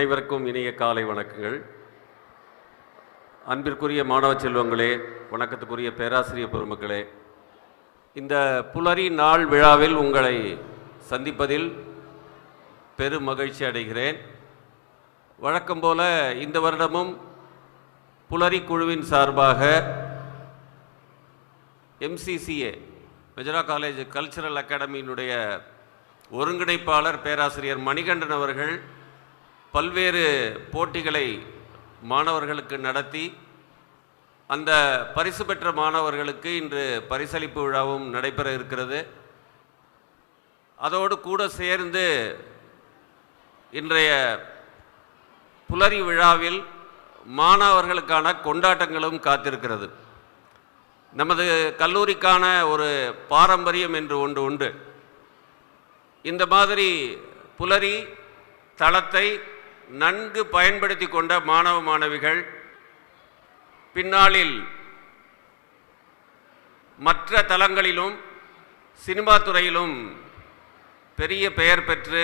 அனைவருக்கும் இனிய காலை வணக்கங்கள். அன்பிற்குரிய மாணவ செல்வங்களே, வணக்கத்துக்குரிய பேராசிரியர் பெருமக்களே, இந்த புலரி நாள் விழாவில் உங்களை சந்திப்பதில் பெரும் மகிழ்ச்சி அடைகிறேன். வழக்கம் போல இந்த வருடமும் புலரி குழுவின் சார்பாக MCCA மெஜரா காலேஜ் கல்ச்சுரல் அகாடமியினுடைய ஒருங்கிணைப்பாளர் பேராசிரியர் மணிகண்டன் அவர்கள் பல்வேறு போட்டிகளை மாணவர்களுக்கு நடத்தி அந்த பரிசு பெற்ற மாணவர்களுக்கு இன்று பரிசளிப்பு விழாவும் நடைபெற இருக்கிறது. அதோடு கூட சேர்ந்து இன்றைய புலரி விழாவில் மாணவர்களுக்கான கொண்டாட்டங்களும் காத்திருக்கிறது. நமது கல்லூரிக்கான ஒரு பாரம்பரியம் என்று ஒன்று உண்டு. இந்த மாதிரி புலரி தளத்தை நன்கு பயன்படுத்தி கொண்ட மாணவ மாணவிகள் பின்னாளில் மற்ற தளங்களிலும் சினிமா துறையிலும் பெரிய பெயர் பெற்று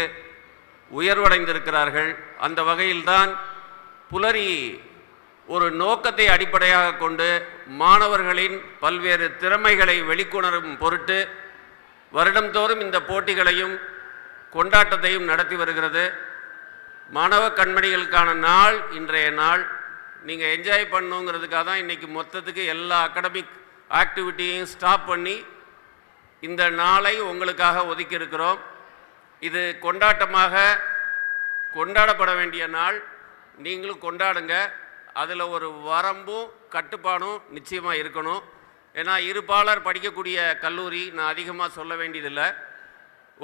உயர்வடைந்திருக்கிறார்கள். அந்த வகையில்தான் புலரி ஒரு நோக்கத்தை அடிப்படையாக கொண்டு மாணவர்களின் பல்வேறு திறமைகளை வெளிக்கொணரும் பொருட்டு வருடந்தோறும் இந்த போட்டிகளையும் கொண்டாட்டத்தையும் நடத்தி வருகிறது. மாணவ கண்மணிகளுக்கான நாள் இன்றைய நாள். நீங்கள் என்ஜாய் பண்ணுங்கிறதுக்காக தான் இன்றைக்கி மொத்தத்துக்கு எல்லா அகடமிக் ஆக்டிவிட்டியையும் ஸ்டாப் பண்ணி இந்த நாளை உங்களுக்காக ஒதுக்கி இருக்கிறோம். இது கொண்டாட்டமாக கொண்டாடப்பட வேண்டிய நாள். நீங்களும் கொண்டாடுங்க. அதில் ஒரு வரம்பும் கட்டுப்பாடும் நிச்சயமாக இருக்கணும். ஏன்னா இருபாலர் படிக்கக்கூடிய கல்லூரி, நான் அதிகமாக சொல்ல வேண்டியதில்லை.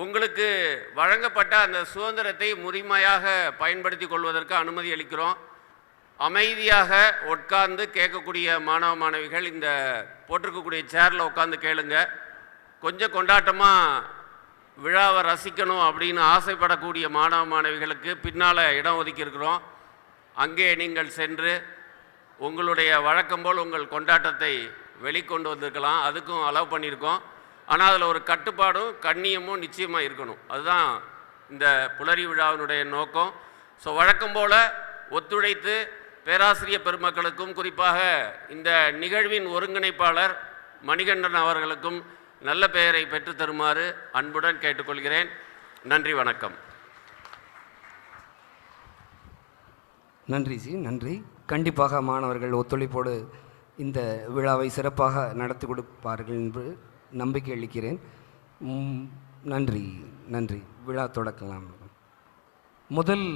உங்களுக்கு வழங்கப்பட்ட அந்த சுதந்திரத்தை முழுமையாக பயன்படுத்தி கொள்வதற்கு அனுமதி அளிக்கிறோம். அமைதியாக உட்கார்ந்து கேட்கக்கூடிய மாணவ மாணவிகள் இந்த போட்டிருக்கக்கூடிய சேரில் உட்காந்து கேளுங்க. கொஞ்சம் கொண்டாட்டமாக விழாவை ரசிக்கணும் அப்படின்னு ஆசைப்படக்கூடிய மாணவ மாணவிகளுக்கு பின்னால் இடம் ஒதுக்கியிருக்கிறோம். அங்கே நீங்கள் சென்று உங்களுடைய வழக்கம் போல் உங்கள் கொண்டாட்டத்தை வெளிக்கொண்டு வந்திருக்கலாம். அதுக்கும் அலோவ் பண்ணியிருக்கோம். ஆனால் அதில் ஒரு கட்டுப்பாடும் கண்ணியமும் நிச்சயமாக இருக்கணும். அதுதான் இந்த புலரி விழாவினுடைய நோக்கம். ஸோ வழக்கம் போல் ஒத்துழைத்து பேராசிரியர் பெருமக்களுக்கும் குறிப்பாக இந்த நிகழ்வின் ஒருங்கிணைப்பாளர் மணிகண்டன் அவர்களுக்கும் நல்ல பெயரை பெற்று தருமாறு அன்புடன் கேட்டுக்கொள்கிறேன். நன்றி, வணக்கம். நன்றி ஜி, நன்றி. கண்டிப்பாக மாணவர்கள் ஒத்துழைப்போடு இந்த விழாவை சிறப்பாக நடத்தி கொடுப்பார்கள் என்று நம்பிக்கை அளிக்கிறேன். நன்றி நன்றி. விழா தொடக்கலாம். முதல்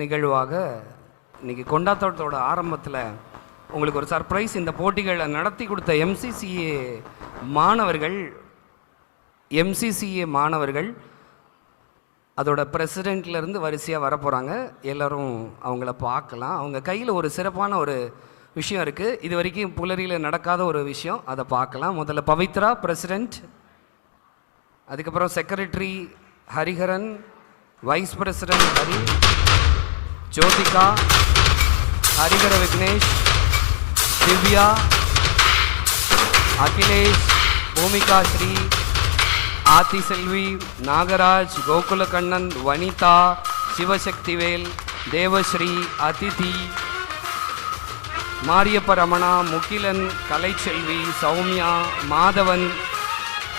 நிகழ்வாக இன்றைக்கி கொண்டாட்டத்தோட ஆரம்பத்தில் உங்களுக்கு ஒரு சர்ப்ரைஸ். இந்த போட்டிகளை நடத்தி கொடுத்த MCCA மாணவர்கள் அதோட பிரசிடெண்ட்லேருந்து வரிசையாக வரப்போகிறாங்க. எல்லோரும் அவங்கள பார்க்கலாம். அவங்க கையில் ஒரு சிறப்பான ஒரு விஷயம் இருக்குது. இது வரைக்கும் புலரியில் நடக்காத ஒரு விஷயம், அதை பார்க்கலாம். முதல்ல பவித்ரா பிரசிடெண்ட், அதுக்கப்புறம் secretary Hariharan, vice president Hari, Jyothika, Harihara Vignesh, Divya, Akhilesh, Bhoomika Sri, Aathi Selvi, Nagaraj, Gokulakannan, Vanitha, Sivasakthivel, Devasri, Aditi, Mariappa Ramana, Mugilan, Kalaiselvi, Soumya, Madhavan,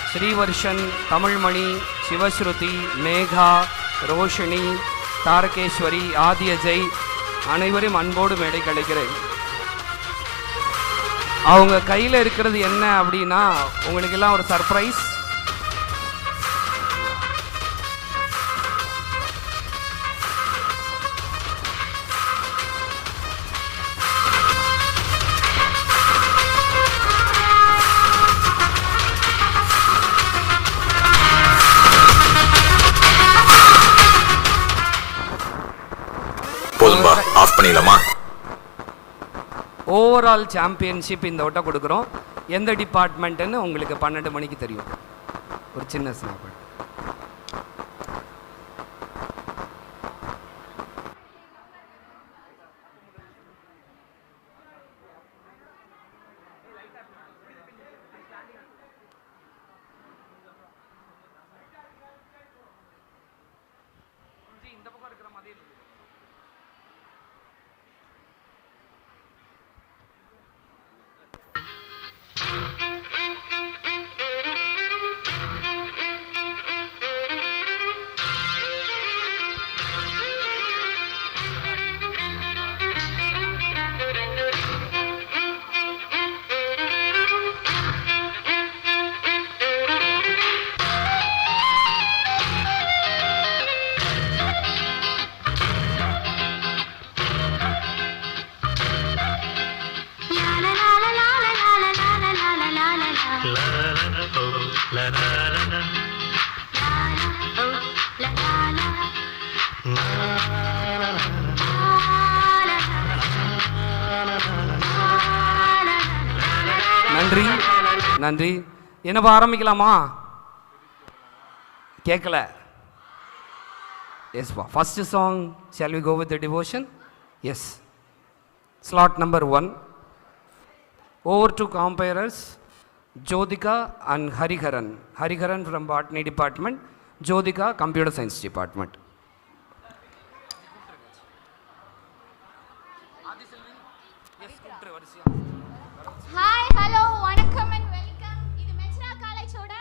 Srivarshan, Tamilmani, சிவஸ்ருதி, Megha, Roshini, Tharakeswari, ஆதியஜய் அனைவரும் அன்போடு மேடை கழிக்கிறேன். அவங்க கையில் இருக்கிறது என்ன அப்படின்னா உங்களுக்கெல்லாம் ஒரு சர்ப்ரைஸ். ஆஃப் பண்ணிடலாமா? ஓவரால் சாம்பியன்ஷிப் இந்த வட்டம் கொடுக்குறோம். எந்த டிபார்ட்மெண்ட்டுன்னு உங்களுக்கு 12 மணிக்கு தெரியும். ஒரு சின்ன ஸ்னாப். நன்றி நன்றி. என்னப்பா ஆரம்பிக்கலாமா? கேட்கல. எஸ்ப்பா. First song shall we go with the devotion? Yes. Slot number 1. Over to comperers Jyotika and Hariharan. Hariharan from Botany Department, Jyotika Computer Science Department. Hi, hello, vanakkam and welcome. இது metro காலேஜோட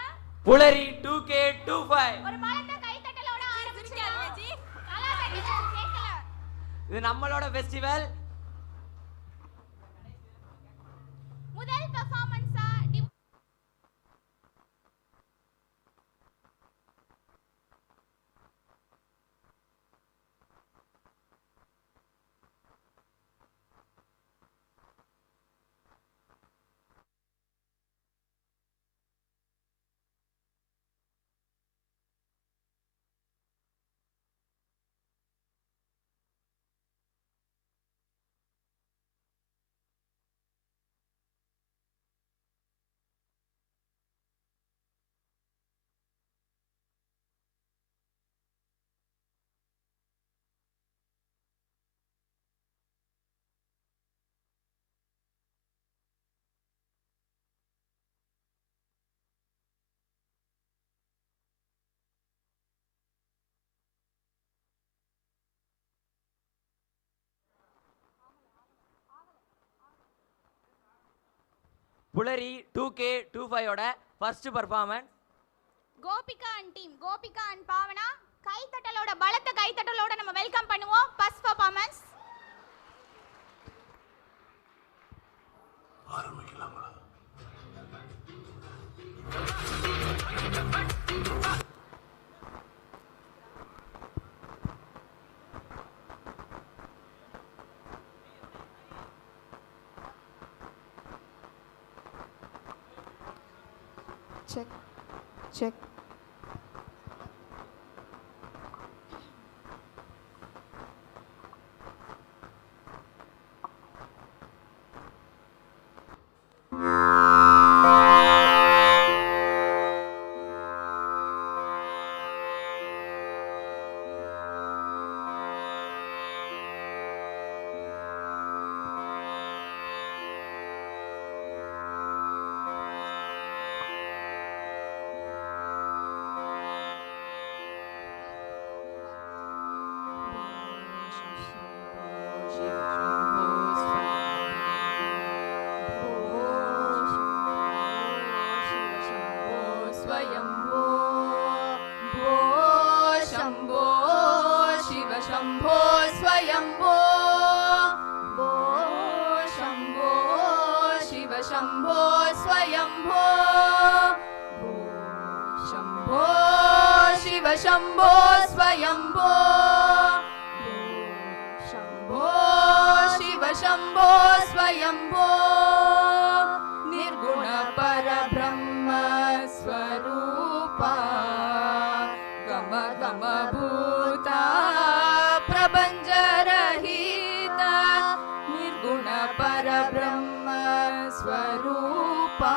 புலரி 2K25. ஒரு பலத்த கைத்தட்டலோட ஆரம்பிச்சிருக்கோம் G. Kalapathi கேக்கல. இது நம்மளோட festival. முதல் பெர்ஃபார்மன்ஸா Pulari 2K25 ஓட first performance. Gopika and team, Gopika and Bhavana கைத்தட்டலோட பலத்த கைத்தட்டலோட நம்ம வெல்கம் பண்ணுவோம். ஃபர்ஸ்ட் பெர்ஃபார்மன்ஸ் ஆரம்பிக்கலாமா? Check check. शंभो स्वयंभो शंभो शिव शंभो स्वयंभो निर्गुण परब्रह्म स्वरूपा गम गम भूता प्रपंच रहित निर्गुण परब्रह्म स्वरूपा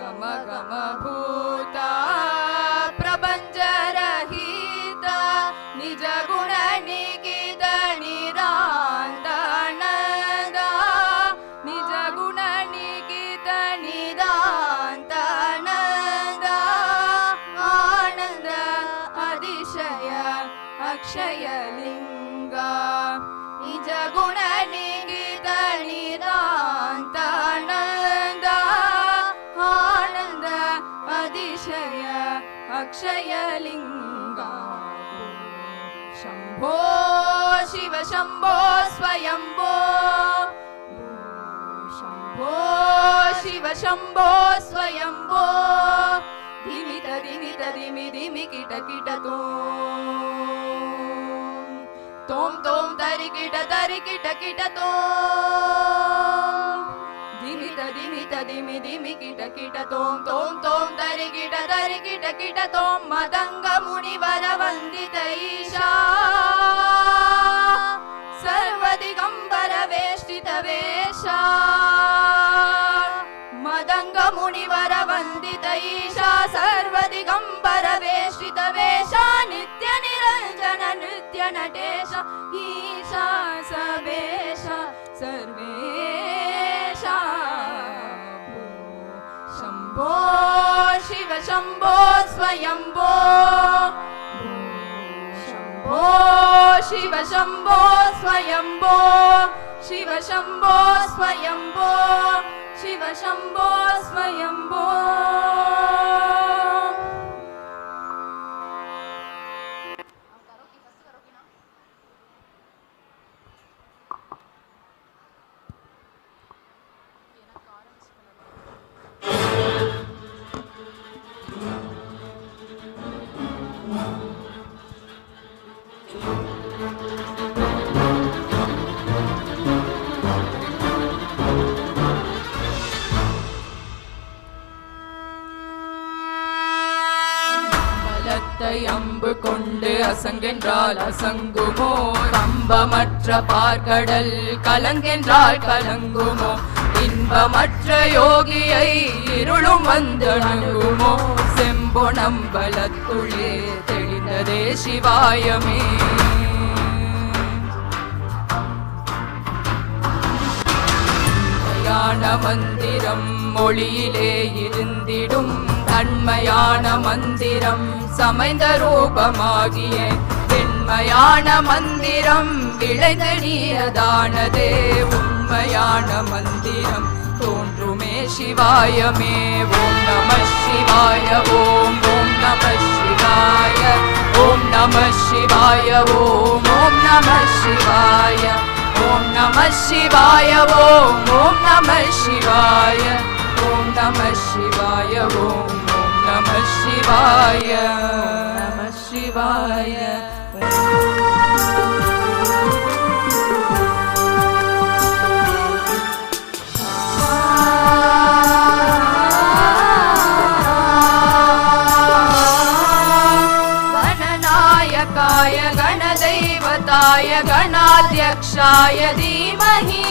गम गम भूता प्रपंच रहित निज गुण निकित निरांतनद निज गुण निकित निरांतनद आनंद अतिशय अक्षय लिंगा निज गुण निकित निरांतनद आनंद अतिशय अक्षय लिंगा शंभो शिव शंभो स्वयंभो शंभो शिव शंभो स्वयंभो धिमित धिमित धिमि धिमि किट किट तोम तोम तरि किट किट तोम धिमित ದಿಮಿತ ದಿಮಿ ದಿಮಿ ಕಿಟ ಕಿಟ ತೋಂ ತೋಂ ತೋಂ ತರಿ ಕಿಟ ಕಿಟ ತೋಂ ಮದಂಗ ಮುನಿವರ ವಂದಿತ ಈಶಾ ಸರ್ವದಿಗಂಬರ ವೇಷ್ಟಿತ ವೇಷ ಮದಂಗ ಮುನಿವರ ವಂದಿತ ಈಶಾ ಸರ್ವದಿಗಂಬರ ವೇಷ್ಟಿತ ವೇಷ ನಿತ್ಯ ನಿರಂಜನ ನೃತ್ಯ ನಟೇಶ ಈಶಾ ಸಬೇಶ ಸರ್ವೇಶ ಶಂಭೋ ಶಿವ ಶಂಭೋ ಸ್ವಯಂಭೋ ಶಂಭೋ ಶಿವ ಶಂಭೋ ಸ್ವಯಂಭೋ ಶಿವ ಶಂಭೋ ಸ್ವಯಂಭೋ ಶಿವ ಶಂಭೋ ಸ್ವಯಂಭೋ அம்பு கொண்டு அசங்கென்றால் அசங்குமோ கம்பமற்ற பார்க்கடல் கலங்கென்றால் கலங்குமோ இன்பமற்ற யோகியை இருளும் வந்து அணுகுமோ செம்பொனம்பலத்துள்ளே தெளிந்ததே சிவாயமே மந்திரம் மொழியிலே இருந்திடும் தன்மையான மந்திரம் சமைந்த ரூபமாகிய வெண்மையான மந்திரம் விளைந்த நீயதானதே உண்மையான மந்திரம் தோன்றுமே சிவாயமே ஓம் நம சிவாய ஓம் ஓம் நம சிவாய ஓம் நம சிவாய ஓம் ஓம் நம சிவாய ஓம் நம சிவாய ஓம் ஓம் நம சிவாய ஓம் நம சிவாய ஓம் ஓம் நம சிவாய நம சிவாய गणनायकाय गणदैवताय गणाध्यक्षाय धीमहि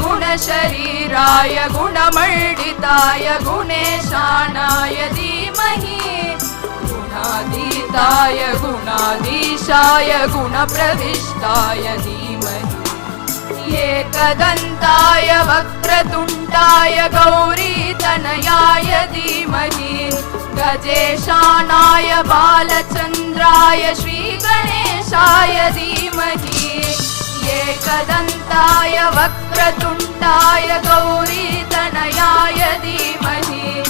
गुणशरीराय गुणमण्डिताय गुणेशानाय धीमहि गुणातीताय गुणाधीशाय गुणप्रविष्टाय धीमहि एकदन्ताय वक्रतुण्डाय गौरीतनयाय धीमहि गजेशानाय बालचन्द्राय श्रीगणेशाय धीमहि एकदन्ताय वक्रतुण्डाय गौरीतनयाय धीमहि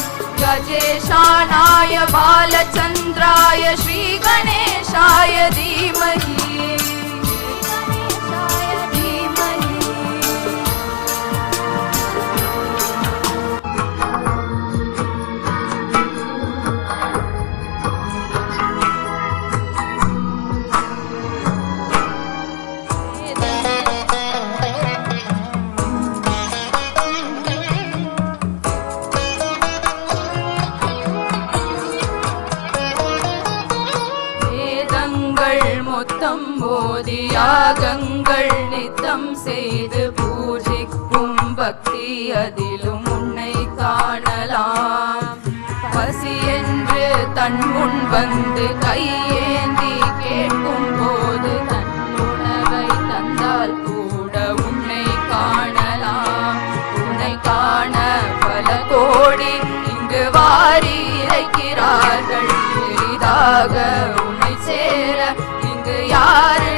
गजेशानाय बालचन्द्राय श्रीगणेशाय धीमहि யாகங்கள் நித்தம் செய்து பூஜிக்கும் பக்தி அதிலும் உன்னை காணலாம் பசி என்று தன் முன் வந்து கையேந்தி கேட்கும் போது தன் உணவை தந்தால் கூட உன்னை காணலாம் உன்னை காண பல கோடி இங்கு வாரி இறைக்கிறார்கள் பெரிதாக உன்னை சேர இங்கு யாரு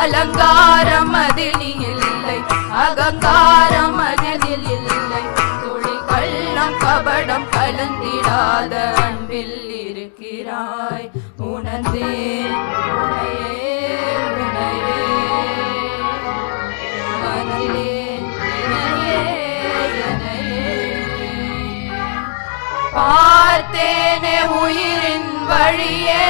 அலங்காரம் அதில் இல்லை அகங்காரம் அதில் இல்லை துளி கள்ளம் கபடம் கலந்திடாத அன்பில் இருக்கிறாய் உணர்ந்தே உனையே உனையே மனதிலே இணையே எனையே பார்த்தேனே உயிரின் வழியே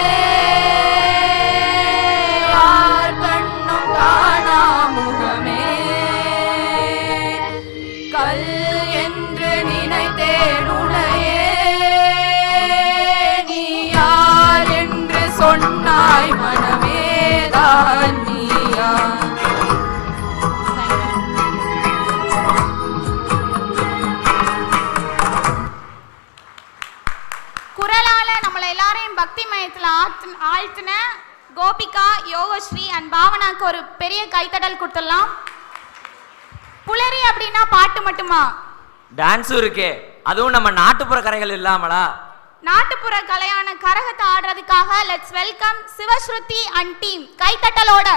பாவனாக்கு ஒரு பெரிய கைத்தடல் கொடுத்துடலாம். புலரி அப்படின்னா பாட்டு மட்டுமா? டான்ஸும் இருக்கே, அதுவும் நம்ம நாட்டுப்புற கரைகள் இல்லாமலா? நாட்டுப்புற கலையான கரகத்தை ஆடுறதுக்காக let's welcome Shivashruti and team கைத்தட்டலோட.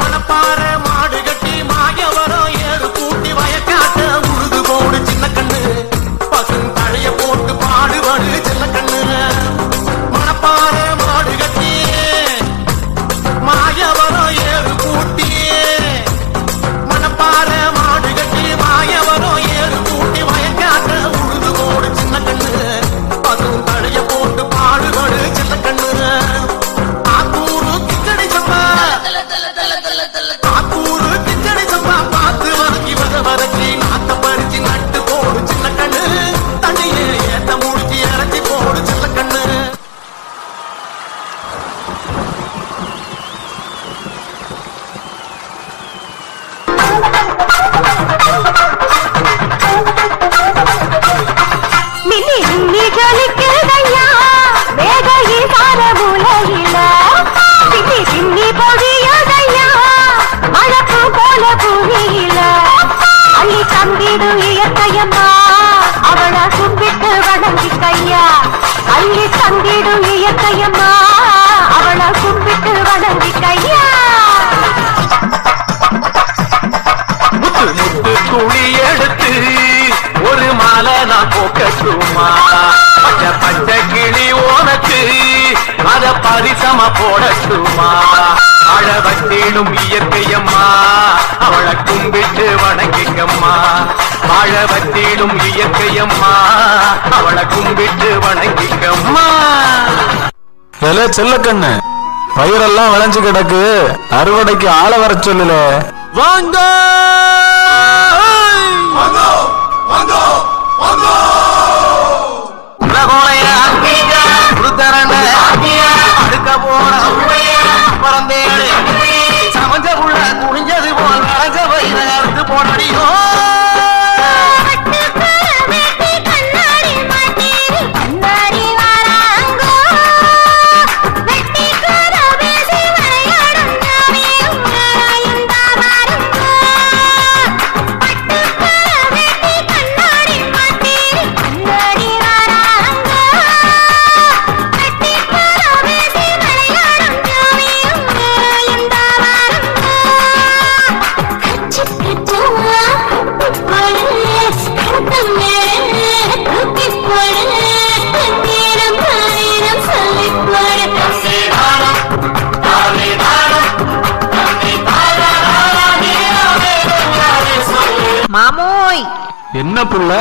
மணப்பாற மாடு கட்டி மாயவரம் ஏறு கூட்டி வயக்காட்ட உழுது போடு சின்ன கண்ணு பசும் தழைய போட்டு பாடுபடு சின்ன கண்ணு. மணப்பாற மாடு கட்டி மாயவரம் ஏறு கூட்டி மணப்பாற மாடு கட்டி மாயவரம் ஏறு கூட்டி வயக்காட்ட உழுது போடு சின்ன கண்ணு பசும் தழைய போட்டு பாடுபடு சின்ன கண்ணு. அவளை கும்பிட்டு வணங்கிக்கையா அள்ளி தந்திடும் இயற்கையம்மா அவளை கும்பிட்டு வணங்கிக்கையா. முத்து முத்து துளி எடுத்து ஒரு மாலை நான் போக்கட்டுமா பச்சை பச்சை கிளி உனக்கு அத பரிசமா போடட்டுமா அழ வச்சிடும் இயற்கையம்மா அவளை கும்பிட்டு வணங்கிக்கம்மா வாழ வச்சிடும் இயற்கையம்மா அவளை கும்பிட்டு வணங்கிக்கம்மா. செல்லக்கண்ணு பயிரெல்லாம் விளைஞ்சு கிடக்கு அறுவடைக்கு ஆள வர சொல்லல. வாங்க அடுக்க போன பிறந்தேடு சமஞ்ச புள்ள குனிஞ்சது போல் வளைஞ்ச வயிறு அறுத்து போனடியோ. மாமோய் என்ன புள்ள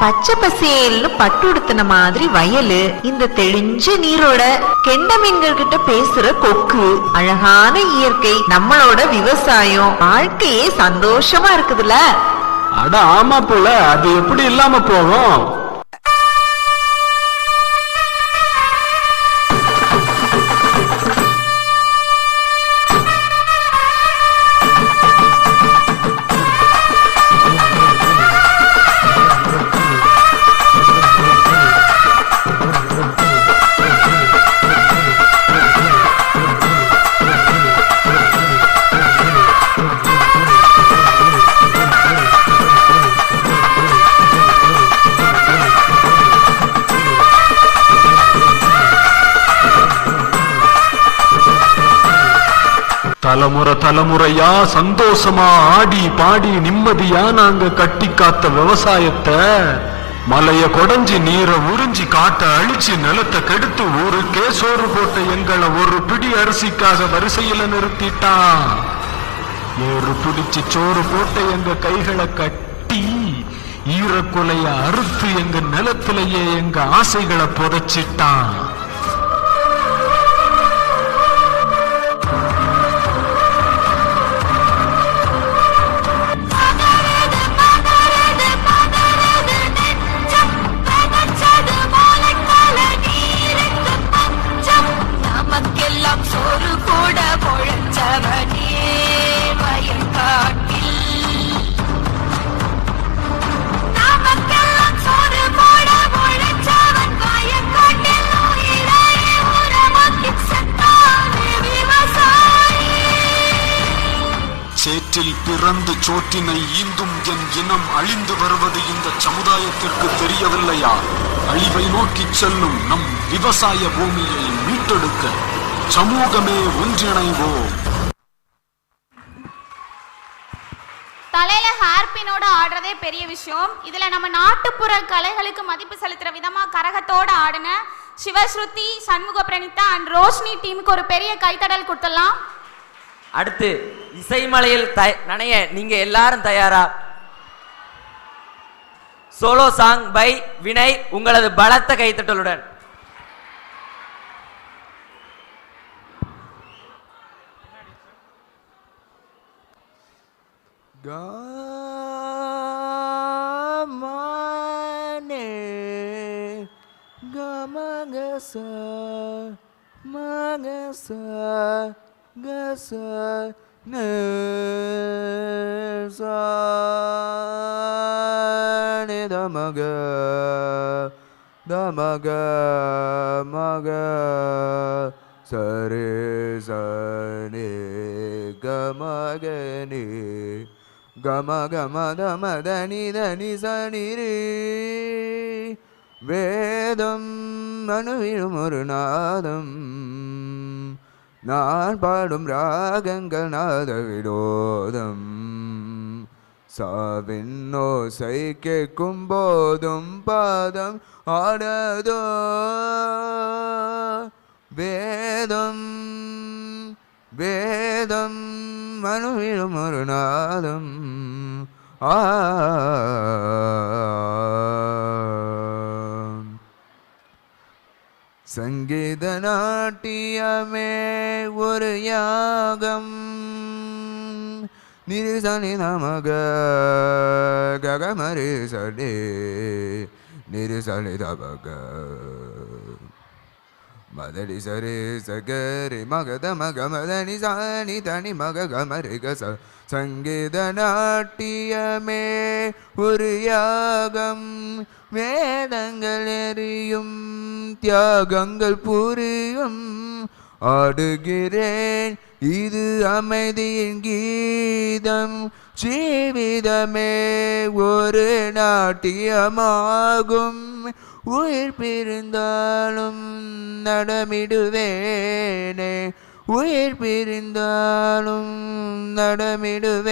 பச்சை பசேல்னு பட்டு உடுத்தின மாதிரி வயலு, இந்த தெளிஞ்ச நீரோட கெண்ட மீன்கள் கிட்ட பேசுற கொக்கு, அழகான இயற்கை, நம்மளோட விவசாயம், வாழ்க்கையே சந்தோஷமா இருக்குதுல்ல. அட ஆமா புள்ள, அது எப்படி இல்லாம போகும்? தலைமுறையா சந்தோஷமா ஆடி பாடி நிம்மதியா நாங்க கட்டி காத்த விவசாயத்தை மலைய கொடைஞ்சி நீரை உறிஞ்சி காட்ட அழிச்சு நிலத்தை கெடுத்து ஊருக்கே சோறு போட்ட எங்களை ஒரு பிடி அரிசிக்காக வரிசையில நிறுத்திட்டான். ஏறு பிடிச்சு சோறு போட்ட எங்க கைகளை கட்டி ஈரக்குலைய அறுத்து எங்க நிலத்திலேயே எங்க ஆசைகளை புதைச்சிட்டான். சேற்றில் பிறந்து சோற்றினை ஈந்தும் என் இனம் அழிந்து வருவது இந்த சமுதாயத்திற்கு தெரியவில்லையா? அழிவை நோக்கி செல்லும் நம் விவசாய பூமியை மீட்டெடுக்க சமூகமே ஒன்றிணைவோம். தலையில ஹேர்பினோட ஆடுறதே பெரிய விஷயம். இதுல நம்ம நாட்டுப்புற கலைகளுக்கு மதிப்பு செலுத்துற விதமா கரகத்தோட ஆடுன சிவஸ்ருதி, சண்முக பிரணிதா அண்ட் ரோஷினி டீமுக்கு ஒரு பெரிய கைத்தடல் கொடுத்துடலாம். அடுத்து இசைமலையில் நனைய நீங்க எல்லாரும் தயாரா? சோலோ சாங் பை வினய், உங்களது பலத்த கைத்தட்டலுடன். Gasa ne sa ne damaga maga sare sa ne gamagani gama dama dani sa ni re vedam anuvilum oru nadam நான் பாடும் ராகங்கள் நாத வினோதம் சாவின்னோசை கேட்கும் போதும் பாதம் ஆடதோ வேதம் வேதம் மனுவிலும் ஒரு நாதம் சங்கீத நாட்டியமே ஒரு யாகம் நிருசனி நமக ககமரி சடே நிருசனி தபக மதடி சரே சகரி மகத மக மதனி சாணி தனி மக கமரி கச சங்கீத நாட்டியமே ஒரு யாகம் வேதங்கள் எரியும் தியாகங்கள் புரியும் ஆடுகிறேன் இது அமைதியின் கீதம் ஜீவிதமே ஒரு நாட்டியமாகும் உயிர் பிரிந்தாலும் நடமிடுவேனே உயிர் பிரிந்தாலும் நடமிடுவேனே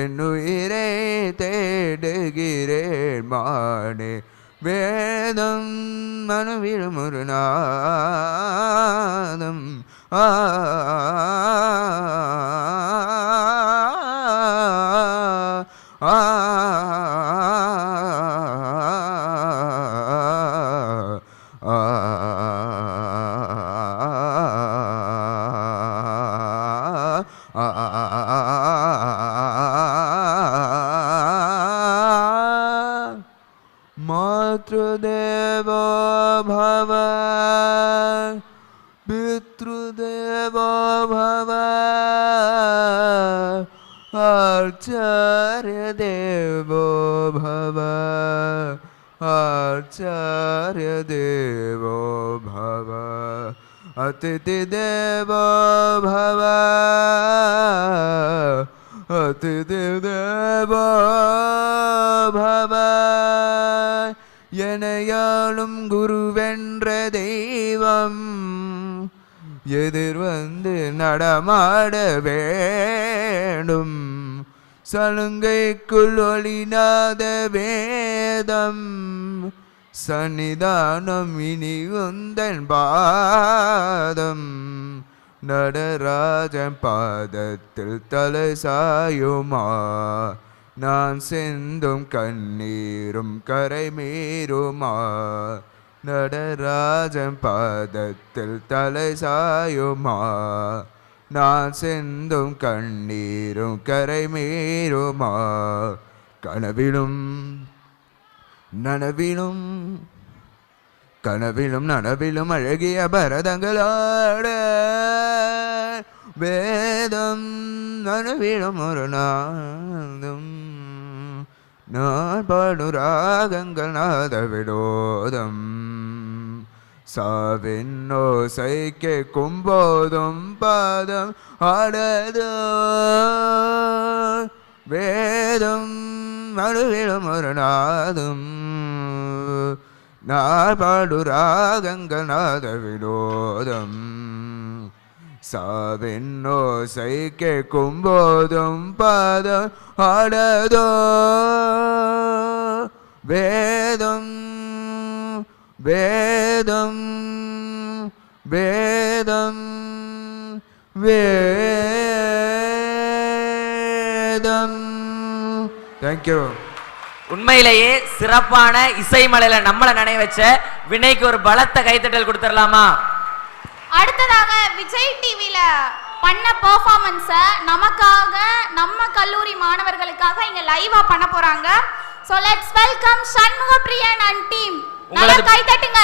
என் உயிரை தேடுகிறேன் மானே வேதம் மனுவிலும் ஒரு நாதம் मातृदेवो भव पितृदेवो भव आचार्य देवो भव आचार्य देवो भव अतिथि देवो भव अतिथि देवो भव எனையாளும் குருவென்ற தெய்வம் எதிர் வந்து நடமாட வேண்டும் சலுங்கைக்குள் ஒளிநாத வேதம் சன்னிதானம் இனி உந்தன் பாதம் நடராஜன் பாதத்தில் தலை சாயுமா நான் சிந்தும் கண்ணீரும் கரை மீறுமா நடராஜன் பாதத்தில் தலை சாயுமா நான் சிந்தும் கண்ணீரும் கரை மீறுமா கனவிலும் நனவிலும் கனவிலும் நனவிலும் அழகிய பரதங்களாட வேதம் நனவிலும் ஒரு நாதம் நான் பாடும் ராகங்கள் நாத விடோதம் சாவின் ஓசை கேட்கும் போதும் பாதம் ஆடதோ வேதம் நடுவிலும் ஒரு நாதம் நான் பாடு ராகங்கள் நாத வினோதம் சாவின் ஓசை கேட்கும் போதும் பாதம் ஆடதோ வேதம் வேதம் வேதம் வேதம். தேங்க்யூ. உண்மையிலேயே சிறப்பான இசைமலையில நம்மளை நினைய வச்ச வினைக்கு ஒரு பலத்த கைத்தட்டல் கொடுத்துடலாமா? அடுத்ததாக விஜய் டிவில பண்ண பெர்ஃபார்மன்ஸ நமக்காக நம்ம கல்லூரி மாணவர்களுக்காக இங்க லைவா பண்ண போறாங்க. So let's welcome Shanmugapriyan and team. நல்லா கை தட்டுங்க.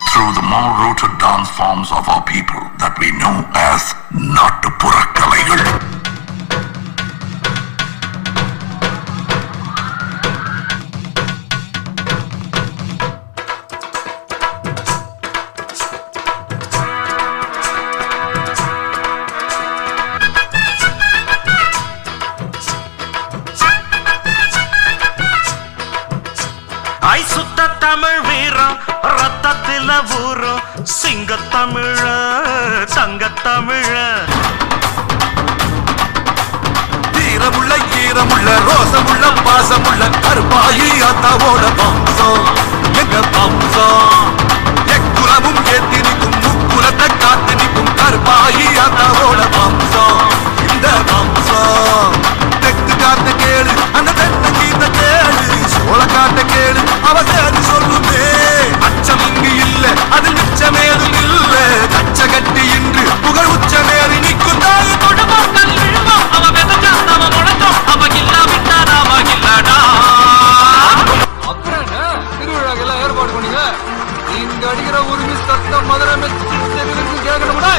Through the more rooted dance forms of our people that we know as Nattupura Kalaigal. ஐ சுத்த தமிழ் வீரம் ரத்த காத்துல ஊரும் சிங்கத்தமிழ சங்கத்தமிழ ஈரமுள்ள ஈரமுள்ள ரோசமுள்ள பாசமுள்ள கருப்பாயி அத்தாவோட வம்சம் எங்க வம்சம் எக்குலமும் ஏத்தி நிற்கும் முக்குலத்தை காத்து நிற்கும் கருப்பாயி அத்தாவோட வம்சம் இந்த வம்சம் தெற்கு காத்த கேளு அந்த தெற்கு கீத்த கேளு சோழ காட்ட கேளு அவசரம் சொல்லுமே அச்சம் இங்கு இல்ல அது நிச்சமேதும் இல்ல கச்ச கட்டி இன்று புகழ் உச்சமேறி நிற்கும் தாய் குடும்பம் கல் விழுமம் அவ வெதச்சா அவ முழக்கம் அவ இல்லா விட்டா நாம இல்லடா. அப்புறம் என்ன திருவிழாக்கெல்லாம் ஏற்பாடு பண்ணீங்க? இங்க அடிக்கிற உரிமை சத்தம் மதுரை கேட்கணும்டா.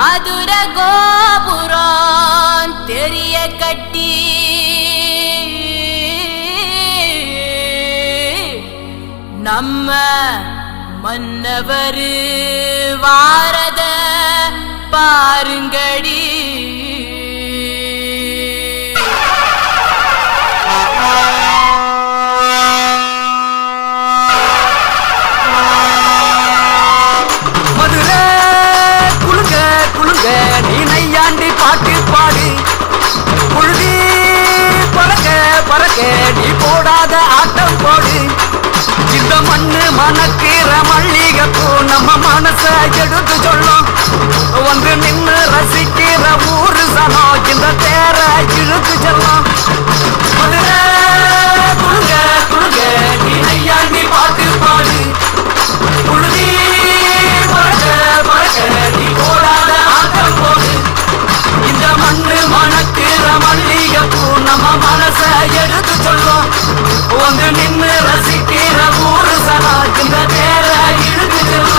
மதுர கோபுரம் தெரிய கட்டி நம்ம மன்னவர் வாரத பாருங்கடி. மதுரை குலுங்க குலுங்க நீ நையாண்டி பாட்டு பாடு புழுதி பறக்க பறக்க நீ போடாத ஆட்டம் போடு. இந்த மண்ணு மணக்கிற மல்லிகைப்பூ நம்ம மனச எடுத்து சொல்லும் வந்து நின்று ரசிக்கிற ஊரு சனம் இந்த தேர இழுத்து செல்லும். மதுரை குலுங்க குலுங்க நீ நையாண்டி பாட்டு பாடு புழுதி பறக்க பறக்க நீ போடாத ஆட்டம் போடு. இந்த மண்ணு மணக்கிற மல்லிகைப்பூ நம்ம மனச எடுத்து சொல்லும் வந்து நின்று ரசிக்கிற ஊரு சனா இந்த தேர இழுத்து செல்லும்.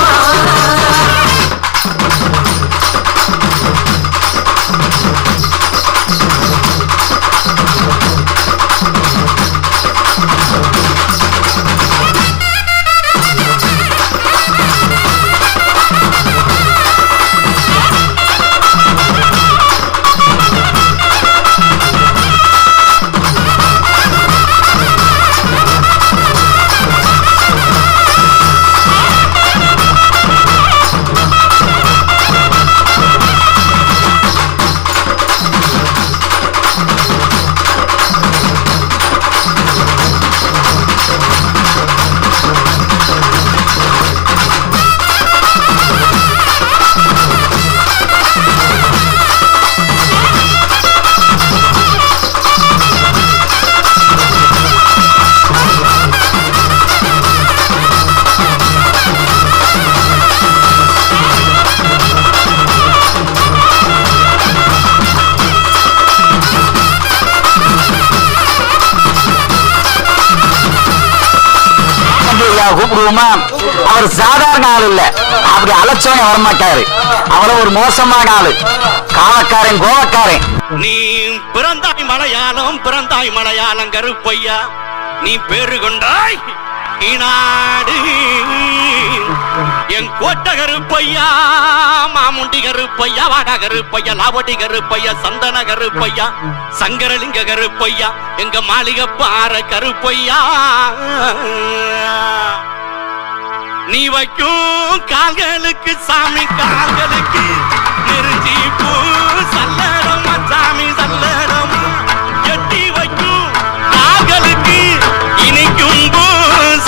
கூப்பிடுவோமா? அவர் சாதாரண ஆள் இல்ல, அப்படி அலட்சணம் வரமாட்டாரு. அவ்வளவு ஒரு மோசமான ஆளு, காவக்காரன் கோவக்காரன். நீ பிறந்தாய் மலையாளம் பிறந்தாய் மலையாளம் கருப்பையா, நீ பேரு கொண்டாய் நாடு என் கோட்ட கருப்பையா, மாமுண்டி கருப்பையா, வாடா கருப்பையா, லாவடி கருப்பையா, சந்தன கருப்பையா, சங்கரலிங்க கருப்பையா, எங்க மாளிகை பாற கருப்பையா. நீ வைக்கும் கால்களுக்கு சாமி கால்களுக்கு நெருஞ்சி பூ சல்லடமா சாமி சல்லடமா, எட்டி வைக்கும் கால்களுக்கு இனிக்கும் பூ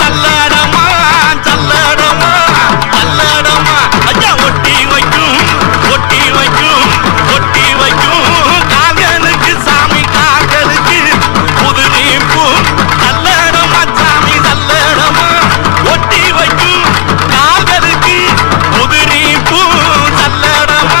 சல்லடமா சல்லடமா சல்லடமா, ஐயா ஒட்டி வைக்கும் ஒட்டி வைக்கும் ஒட்டி வைக்கும் கால்களுக்கு சாமி கால்களுக்கு புதுநீ பூ சல்லடமா சாமி சல்லடமா, ஒட்டி வைக்கும் கால்களுக்கு புதுநீ பூ சல்லடமா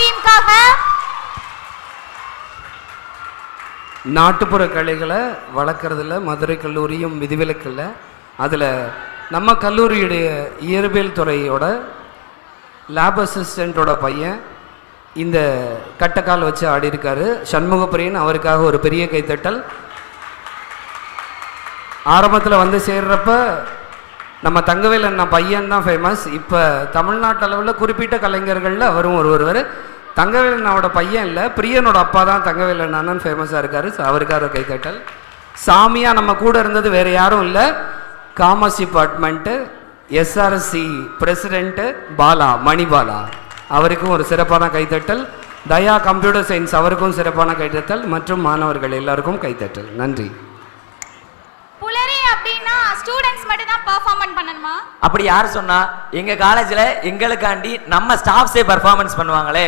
டீமுக்காக. நாட்டுப்புற கலைகளை வளர்க்குறதுல மதுரை கல்லூரியும் விதிவிலக்கு இல்லை. அதில் நம்ம கல்லூரியுடைய இயற்பியல் துறையோட லேப் அசிஸ்டண்ட்டோட பையன் இந்த கட்டக்கால் வச்சு ஆடி இருக்காரு. சண்முகப்பிரியன், அவருக்காக ஒரு பெரிய கைத்தட்டல். ஆரம்பத்தில் வந்து சேர்றப்ப நம்ம தங்கவேல் அண்ணா பையன்தான் ஃபேமஸ். இப்போ தமிழ்நாட்டு அளவில் குறிப்பிட்ட கலைஞர்களில் அவரும் ஒருவர். தங்கவேல் அண்ணாவோட பையன் இல்லை, பிரியனோட அப்பா தான் தங்கவேல் அண்ணான்னு ஃபேமஸாக இருக்காரு. ஸோ அவருக்காக கைத்தட்டல். சாமியாக நம்ம கூட இருந்தது வேறு யாரும் இல்லை, commerce department எஸ்ஆர்எஸ்சி president Bala, Manibala, அவருக்கும் ஒரு சிறப்பான கைத்தட்டல். தயா கம்ப்யூட்டர் சயின்ஸ், அவருக்கும் சிறப்பான கைத்தட்டல். மற்றும் மாணவர்கள் எல்லாருக்கும் கைத்தட்டல். நன்றி. புலரி அப்படின்னா ஸ்டூடெண்ட்ஸ் மட்டும் தான் பெர்ஃபார்மன்ஸ் பண்ணணுமா? அப்படி யார் சொன்னா? எங்க காலேஜ்ல எங்களுக்காண்டி நம்ம ஸ்டாஃப்ஸே பெர்ஃபார்மன்ஸ் பண்ணுவாங்களே.